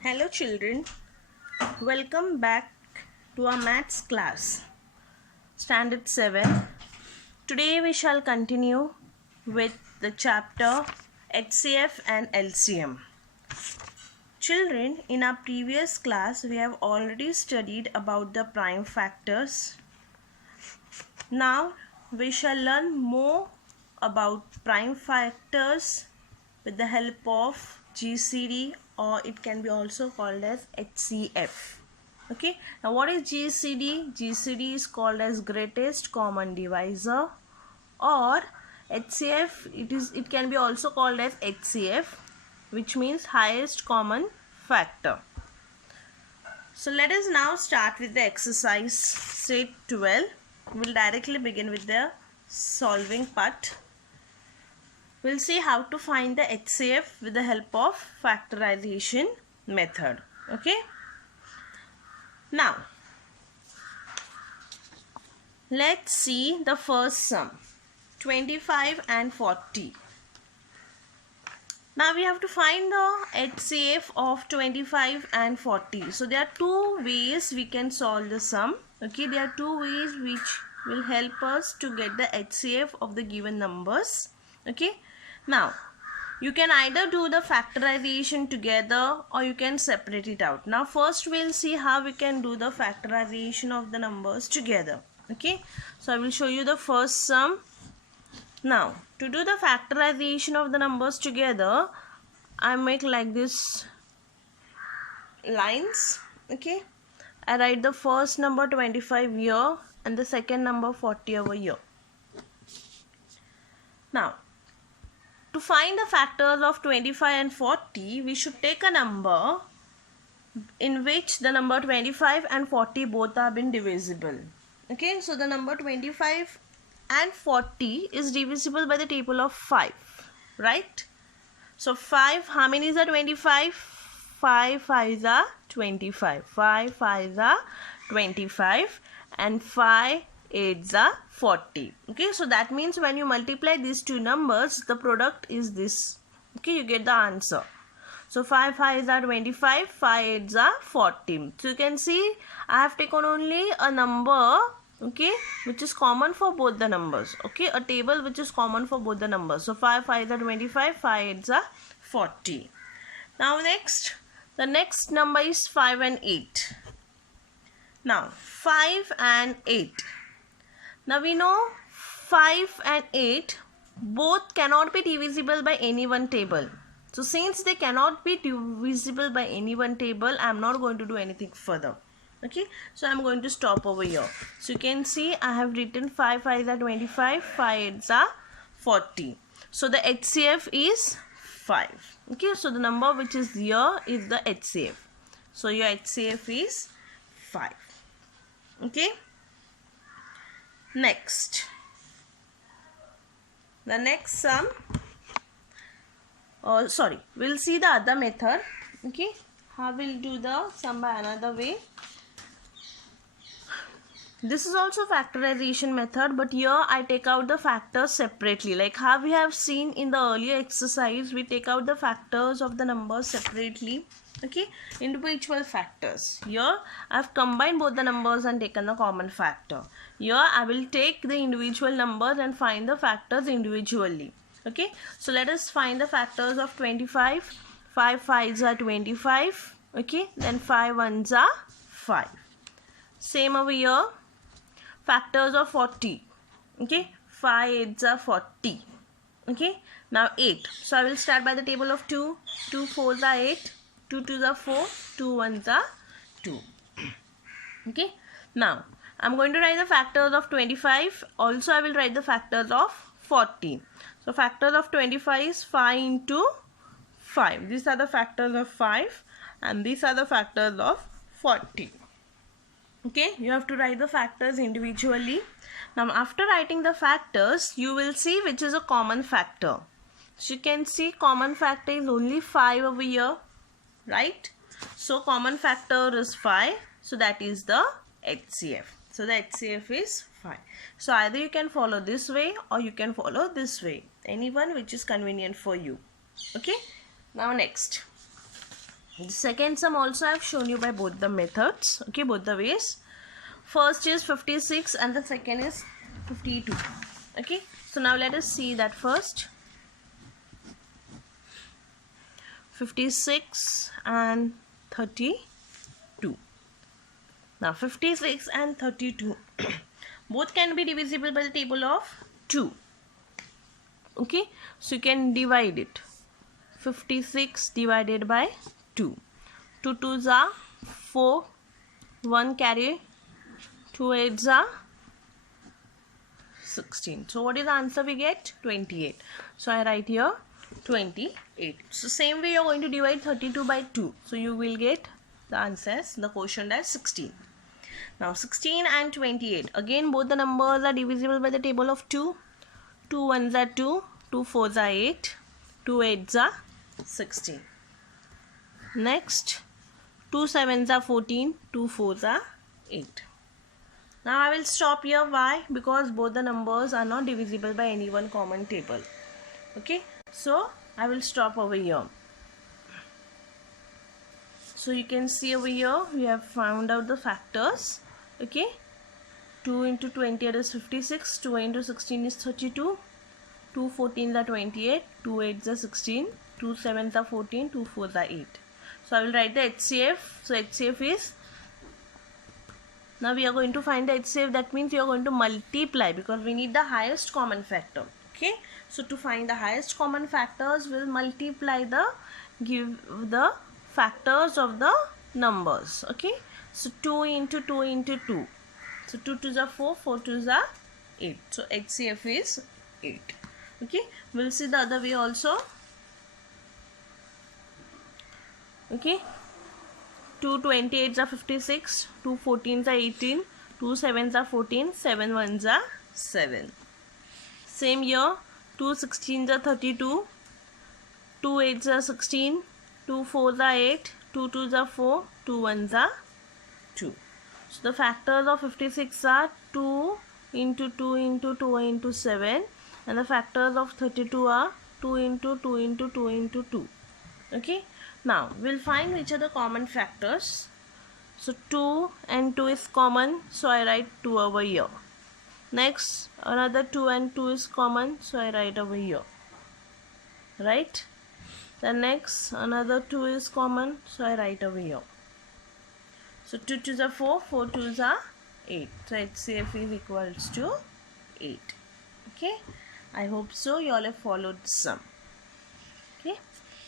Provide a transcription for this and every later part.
Hello children, welcome back to our maths class, standard 7. Today we shall continue with the chapter HCF and LCM. Children, in our previous class we have already studied about the prime factors. Now we shall learn more about prime factors with the help of GCD, or it can be also called as HCF. Okay, now what is GCD? GCD is called as greatest common divisor, or HCF, it can be also called as HCF, which means highest common factor. So let us now start with the exercise set 12. We'll directly begin with the solving part. We'll see how to find the HCF with the help of factorization method. Okay. Now, let's see the first sum, 25 and 40. Now we have to find the HCF of 25 and 40. So there are two ways we can solve the sum. Okay, there are two ways which will help us to get the HCF of the given numbers. Okay, now you can either do the factorization together or you can separate it out. Now first we'll see how we can do the factorization of the numbers together. Okay, so I will show you the first sum. Now to do the factorization of the numbers together, I make like this lines. Okay, I write the first number 25 here and the second number 40 over here. Now to find the factors of 25 and 40, we should take a number in which the number 25 and 40 both have been divisible. Okay, so the number 25 and 40 is divisible by the table of 5, right? So 5, how many is a 25? 5 5s are 25. 5 5s are 25 and 5 8s are 40. Okay, so that means when you multiply these two numbers, the product is this. Okay, you get the answer. So 5 5s are 25, 5 8s are 40. So you can see I have taken only a number, okay, which is common for both the numbers. Okay, a table which is common for both the numbers. So 5 5s are 25, 5 8s are 40. Now next, the next number is 5 and 8. Now 5 and 8. Now we know 5 and 8 both cannot be divisible by any one table. So since they cannot be divisible by any one table, I am not going to do anything further. Okay, so I am going to stop over here. So you can see I have written 5 5s are 25, 5 8s are 40. So the HCF is 5. Okay, so the number which is here is the HCF. So your HCF is 5. Okay. Next, the next sum, we'll see the other method. Okay, how we'll do the sum by another way. This is also factorization method, but here I take out the factors separately. Like how we have seen in the earlier exercise, we take out the factors of the numbers separately. Okay, individual factors. Here I have combined both the numbers and taken the common factor. Here I will take the individual numbers and find the factors individually. Okay, so let us find the factors of 25. 5 5s are 25. Okay, then 5 1s are 5. Same over here. Factors of 40. Okay, 5 8s are 40. Okay, now 8. So I will start by the table of 2. 2 4s are 8. 2 2s are 4. 2 1s are 2. Okay, now I am going to write the factors of 25. Also I will write the factors of 40. So factors of 25 is 5 into 5. These are the factors of 5 and these are the factors of 40. Okay, you have to write the factors individually. Now after writing the factors, you will see which is a common factor. So you can see common factor is only 5 over here, right? So common factor is 5. So that is the HCF. So the HCF is 5. So either you can follow this way or you can follow this way. Anyone which is convenient for you. Okay. Now next. The second sum also I have shown you by both the methods, okay, both the ways. First is 56 and the second is 52. Okay, so now let us see that first. 56 and 32. Now 56 and 32 both can be divisible by the table of 2. Okay, so you can divide it. 56 divided by 2. 2 2s are 4. 1 carry. 2 8s are 16. So what is the answer we get? 28. So I write here 28. So same way you are going to divide 32 by 2. So you will get the answers, the quotient as 16. Now 16 and 28. Again both the numbers are divisible by the table of 2. 2 1s are 2. 2 4s are 8. 2 8s are 16. Next 2 7s are 14. 2 4s are 8. Now I will stop here. Why? Because both the numbers are not divisible by any one common table. Okay, so I will stop over here. So you can see over here we have found out the factors. Okay, 2 into 28 is 56. 2 into 16 is 32. 2 14s are 28. 2 8s are 16. 2 7s are 14. 2 4s are 8. So I will write the HCF. So HCF is, now we are going to find the HCF. That means we are going to multiply because we need the highest common factor. Okay, so to find the highest common factors, we'll multiply give the factors of the numbers. Okay, so 2 into 2 into 2. So 2 2s are 4, 4 2s are 8. So HCF is 8. Okay, we'll see the other way also. Okay, 2 28s are 56, 2 14s are 18, 2 7s are 14, 7 1s are 7. Same here, 2 16s are 32, 2 8s are 16, 2 4s are 8, 2 2s are 4, 2 1s are 2. So the factors of 56 are 2 into 2 into 2 into 7, and the factors of 32 are 2 into 2 into 2 into 2. Okay, now we'll find which are the common factors. So 2 and 2 is common, so I write 2 over here. Next, another 2 and 2 is common, so I write over here. Right? The next, another 2 is common, so I write over here. So 2 2s are 4, 4 2s are 8. So HCF is equals to 8. Okay, I hope so you all have followed the sum. Okay,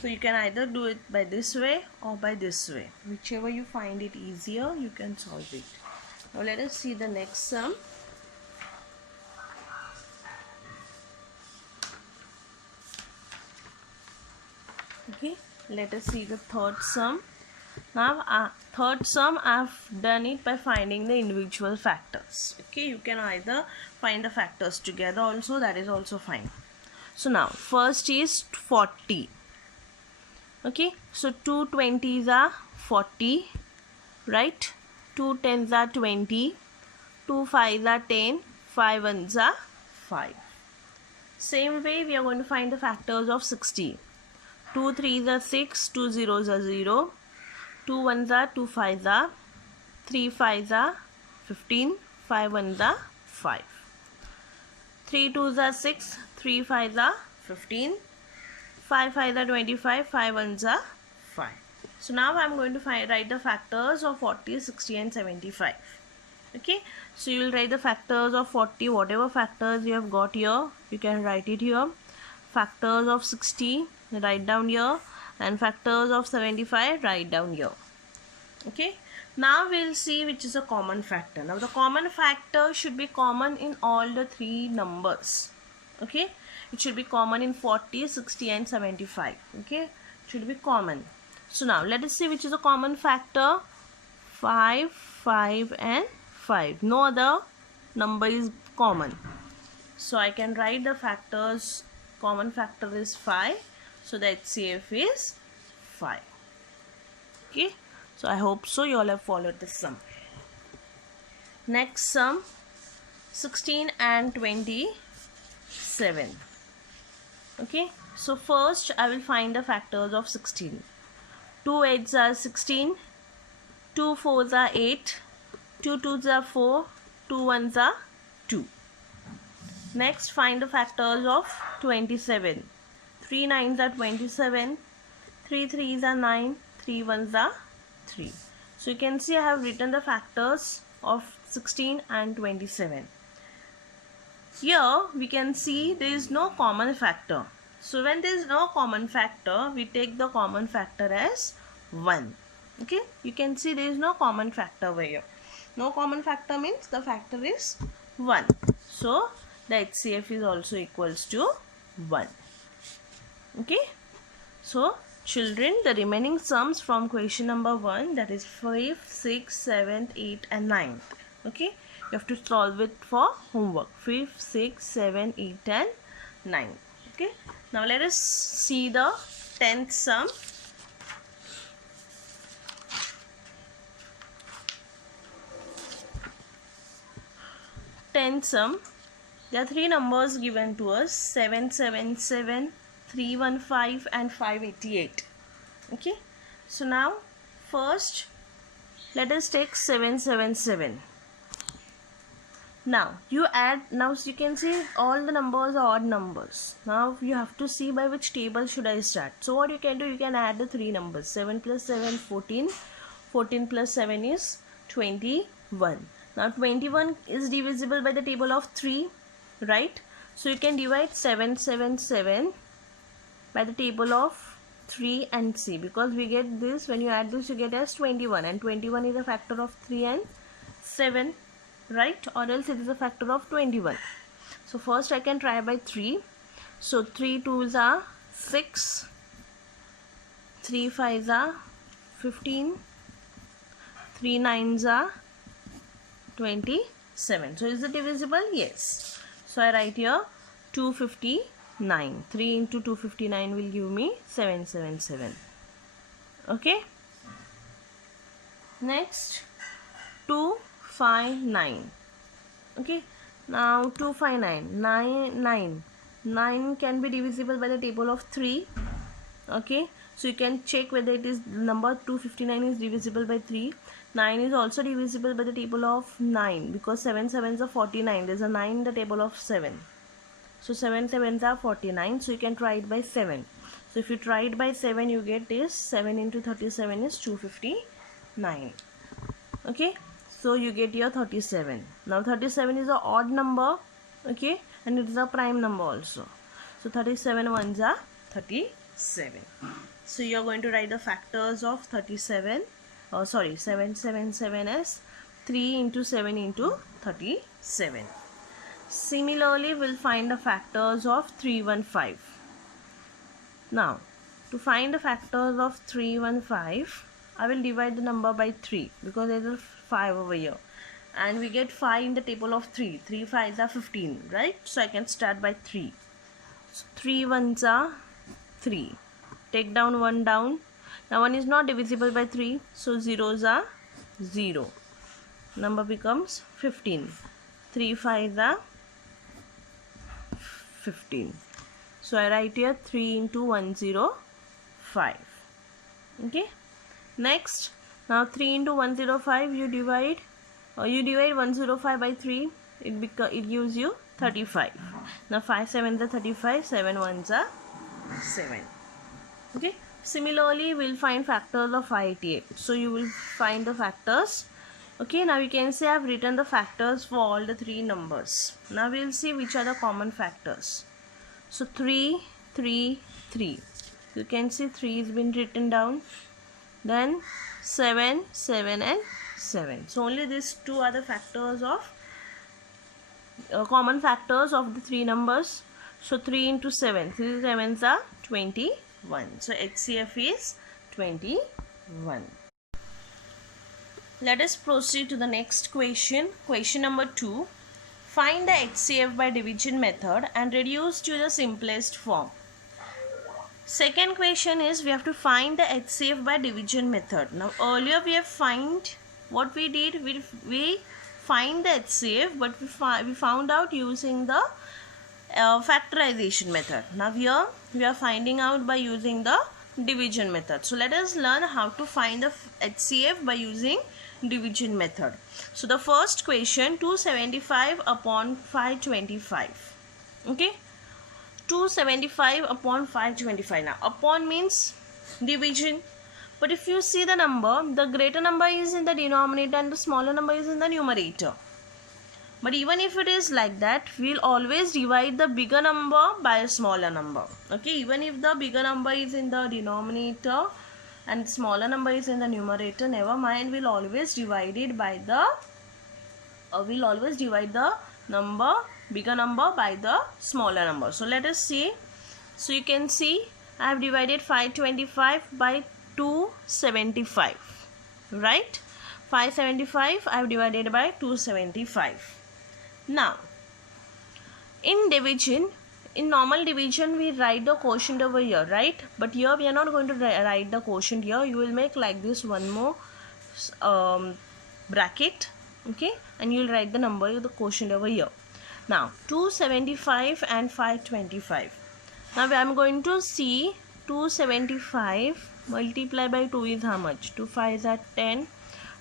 so you can either do it by this way or by this way. Whichever you find it easier, you can solve it. Now let us see the next sum. Okay, let us see the third sum. Now third sum I have done it by finding the individual factors. Okay, you can either find the factors together also, that is also fine. So now first is 40. Okay, so 2 20s are 40, right? 2 10s are 20, 2 5s are 10, 5 1s are 5. Same way we are going to find the factors of 60. 2 3s are 6, 2 0s are 0, 2 1s are 2 5s are, 3 5s are 15, 5 1s are 5. 3 2s are 6, 3 5s are 15, 5 5s are 25, 5 1s are 5. So now I am going to write the factors of 40, 60 and 75. Okay, so you will write the factors of 40, whatever factors you have got here, you can write it here. Factors of 60, write down here, and factors of 75, write down here. Okay, now we'll see which is a common factor. Now the common factor should be common in all the three numbers. Okay, it should be common in 40, 60 and 75. Okay, it should be common. So now let us see which is a common factor. 5, 5 and 5. No other number is common. So I can write the factors. Common factor is 5. So the HCF is 5. Okay, so I hope so you all have followed the sum. Next sum, 16 and 27. Okay, so first I will find the factors of 16. 2 8s are 16, 2 4s are 8, 2 2s are 4, 2 1s are 2. Next, find the factors of 27. 3 9s are 27, 3 3s are 9, 3 1s are 3. So you can see I have written the factors of 16 and 27. Here we can see there is no common factor. So when there is no common factor, we take the common factor as 1. Okay, you can see there is no common factor over here. No common factor means the factor is 1. So the HCF is also equals to 1. Okay, so children, the remaining sums from question number 1, that is 5, 6, 7, 8 and 9. Okay, you have to solve it for homework. 5, 6, 7, 8 and 9. Okay, now let us see the 10th sum. There are three numbers given to us: 777, 315 and 588. Okay, so now first let us take 777. Now you add, now you can see all the numbers are odd numbers. Now you have to see by which table should I start. So what you can do, you can add the three numbers. 7 plus 7 14, 14 plus 7 is 21. Now 21 is divisible by the table of 3, right? So you can divide 777 by the table of 3 and see, because we get this, when you add this you get as 21, and 21 is a factor of 3 and 7, right? Or else it is a factor of 21. So first I can try by 3. So 3 2s are 6, 3 5s are 15, 3 9s are 27. So is it divisible? Yes. So I write here 259. 3 into 259 will give me 777. Okay. Next, 259. Okay. Now 259. 9 can be divisible by the table of 3. Okay. So you can check whether it is number 259 is divisible by 3. 9 is also divisible by the table of 9, because 7 7s are 49. There is a 9 in the table of 7. So 7 7s are 49. So you can try it by 7. So if you try it by 7, you get this 7 into 37 is 259. Okay. So you get your 37. Now 37 is an odd number. Okay. And it is a prime number also. So 37 ones are 37. So you are going to write the factors of 777 as 3 into 7 into 37. Similarly, we'll find the factors of 315. Now, to find the factors of 315, I will divide the number by 3, because there is a 5 over here. And we get 5 in the table of 3. 3 5s are 15, right? So I can start by 3. So 3 1s are 3. Take down 1 down. Now 1 is not divisible by 3, so zeros are 0. Number becomes 15. 3 5s are 15. So I write here 3 into 105. Okay. Next, now 3 into 105, you divide 105 by 3. It gives you 35. Now 5 7s are 35. 7 1s are 7. Okay. Similarly, we'll find factors of 588. So you will find the factors. Okay, now you can see I have written the factors for all the three numbers. Now we'll see which are the common factors. So 3, 3, 3. You can see 3 has been written down. Then 7, 7 and 7. So only these two are the factors of common factors of the three numbers. So 3 into 7. 3 7s are 21. So HCF is 21. Let us proceed to the next question. Question number 2. Find the HCF by division method and reduce to the simplest form. Second question is we have to find the HCF by division method. Now earlier we have what we did, we find the HCF, but we found out using the factorization method. Now here we are finding out by using the division method. So let us learn how to find the HCF by using division method. So the first question, 275 upon 525. Okay, 275 upon 525. Now upon means division, but if you see the number, the greater number is in the denominator and the smaller number is in the numerator. But even if it is like that, we'll always divide the bigger number by a smaller number. Okay, even if the bigger number is in the denominator and smaller number is in the numerator, never mind, we'll always divide it by the we'll always divide the number, bigger number, by the smaller number. So let us see. So you can see I have divided 525 by 275, right? 575 I have divided by 275. Now, in division, in normal division, we write the quotient over here, right? But here we are not going to write the quotient here. You will make like this one more bracket, okay? And you will write the number, the quotient over here. Now, 275 and 525. Now, I am going to see 275 multiply by 2 is how much? 2 5s are 10,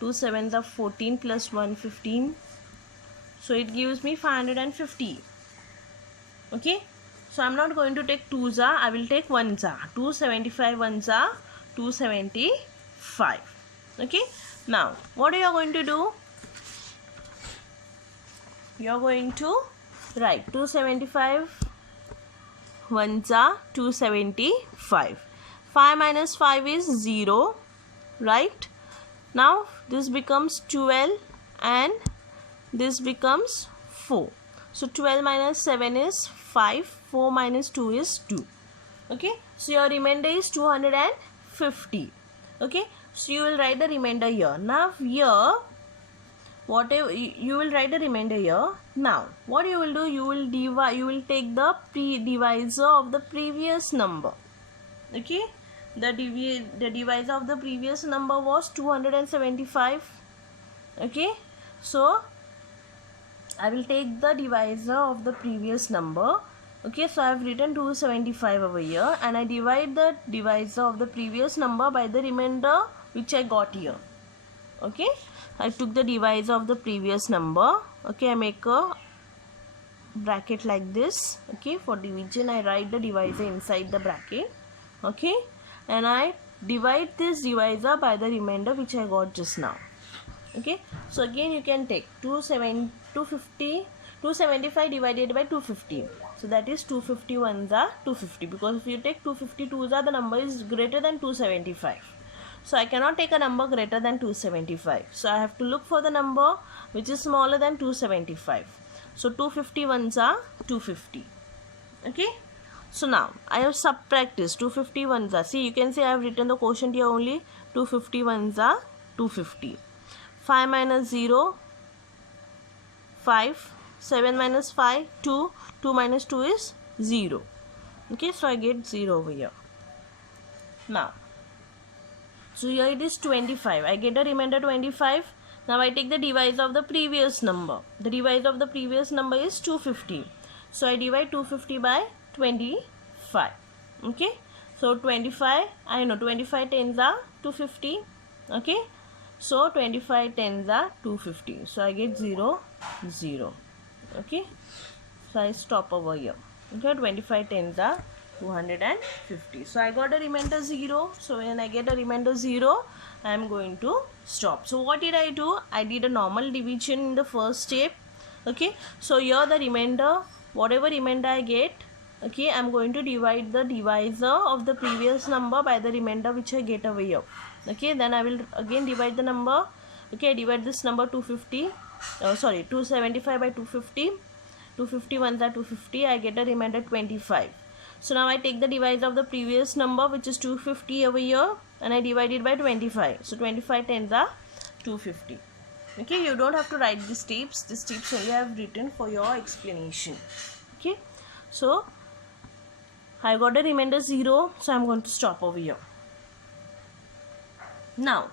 2 7s are 14 plus 1 15. So it gives me 550. Okay. So I'm not going to take 2s, I will take 1s. 275 1s are 275. Okay. Now what you are going to do? You are going to write 275 1s are 275. 5 minus 5 is 0. Right. Now this becomes 12 and this becomes 4. So 12 minus 7 is 5. 4 minus 2 is 2. Okay. So your remainder is 250. Okay. So you will write the remainder here. Now here, whatever you will write the remainder here. Now what you will do? You will divide. You will take the divisor of the previous number. Okay. The divisor of the previous number was 275. Okay. So I will take the divisor of the previous number. Okay, so I have written 275 over here and I divide the divisor of the previous number by the remainder which I got here. Okay, I took the divisor of the previous number. Okay, I make a bracket like this. Okay, for division I write the divisor inside the bracket. Okay, and I divide this divisor by the remainder which I got just now. Okay, so again you can take 275 divided by 250. So that is 250 ones are 250, because if you take 250 twos are, the number is greater than 275. So I cannot take a number greater than 275. So I have to look for the number which is smaller than 275. So 250 ones are 250. Okay. So now I have subtract this 250 ones are. See, you can see I have written the quotient here only. 250 ones are 250. 5 minus 0, 5. 7 minus 5, 2. 2 minus 2 is 0. Okay, so I get 0 over here. Now, so here it is 25. I get a remainder 25. Now I take the divisor of the previous number. The divisor of the previous number is 250. So I divide 250 by 25. Okay, so 25, I know 25 tens are 250. Okay, so 25 tens are 250. So I get 0, 0. Okay, so I stop over here. Okay, 25 tens are 250. So I got a remainder 0. So when I get a remainder 0, I am going to stop. So what did I do? I did a normal division in the first step. Okay, so here the remainder, whatever remainder I get, okay, I am going to divide the divisor of the previous number by the remainder which I get over here. Okay, then I will again divide the number. Okay, I divide this number 275 by 250. 250 ones are 250. I get a remainder 25. So now I take the divisor of the previous number which is 250 over here and I divide it by 25. So 25 tens are 250. Okay, you don't have to write these steps. These steps only I have written for your explanation. Okay, so I got a remainder 0. So I am going to stop over here. Now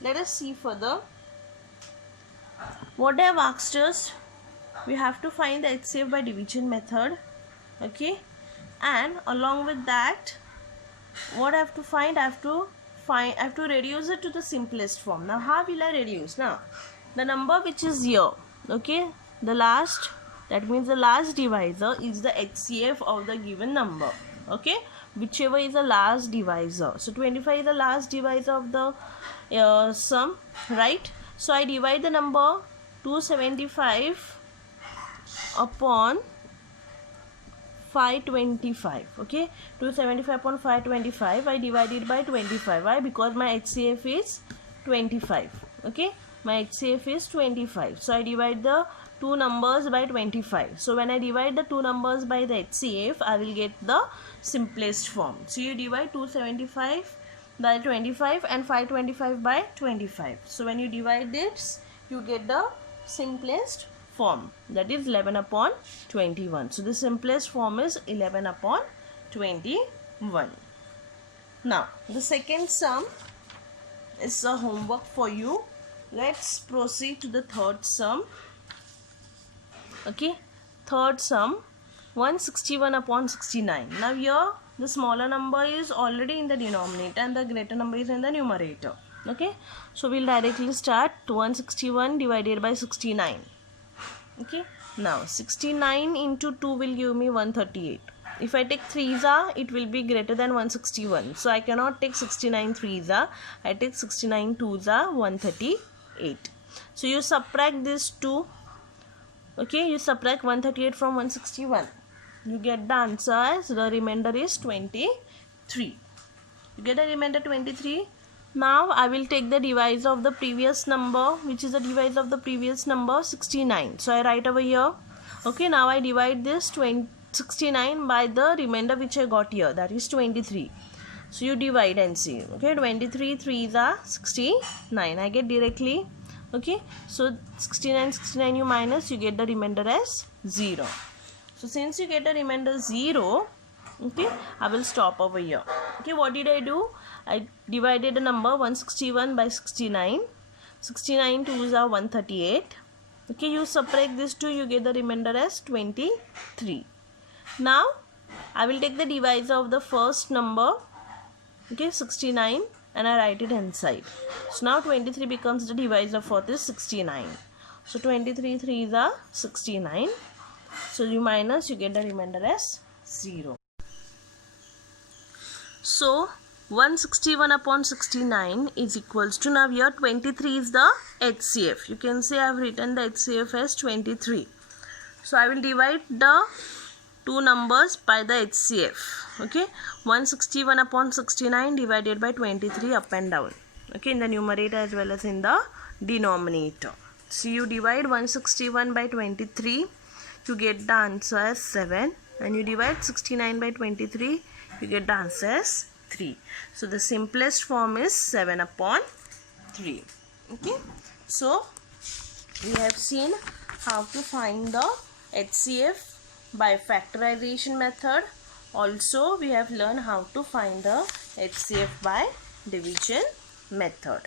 let us see further. What I have asked us, we have to find the HCF by division method. Okay, and along with that what I have to find? I have to reduce it to the simplest form. Now how will I reduce? Now the number which is here, okay, the last, that means the last divisor is the HCF of the given number, okay, whichever is the last divisor. So 25 is the last divisor of the sum, right? So I divide the number 275 upon 525, okay, 275 upon 525, I divide it by 25. Why? Because my HCF is 25, okay, my HCF is 25. So I divide the two numbers by 25. So when I divide the two numbers by the HCF, I will get the simplest form. So you divide 275 by 25 and 525 by 25. So when you divide this, you get the simplest form, that is 11 upon 21. So the simplest form is 11 upon 21. Now the second sum is a homework for you. Let's proceed to the third sum. Okay, third sum, 161 upon 69. Now here the smaller number is already in the denominator and the greater number is in the numerator. Okay, so we'll directly start. 161 divided by 69. Okay, now 69 into 2 will give me 138. If I take 3s, it will be greater than 161. So I cannot take 69 3s. I take 69 2s, 138. So you subtract these two. Okay, you subtract 138 from 161. You get the answer as the remainder is 23. You get the remainder 23. Now I will take the divisor of the previous number, which is the divisor of the previous number, 69. So I write over here. Okay, now I divide this 69 by the remainder which I got here, that is 23. So you divide and see. Okay, 23 3s are 69. I get directly. Okay, so 69 you minus, you get the remainder as 0. So since you get the remainder 0, okay, I will stop over here. Okay, what did I do? I divided the number 161 by 69. 69 2s are 138. Okay, you subtract this 2, you get the remainder as 23. Now I will take the divisor of the first number, okay, 69, and I write it inside. So now 23 becomes the divisor for this 69. So 23 3s are 69. So you minus, you get the remainder as 0. So 161 upon 69 is equals to, now here 23 is the HCF. You can say I have written the HCF as 23. So I will divide the two numbers by the HCF. Okay, 161 upon 69 divided by 23 up and down. Okay, in the numerator as well as in the denominator. So you divide 161 by 23, you get the answer as 7. And you divide 69 by 23, you get the answer as 3. So the simplest form is 7 upon 3. Okay, so we have seen how to find the HCF by factorization method. Also we have learned how to find the HCF by division method.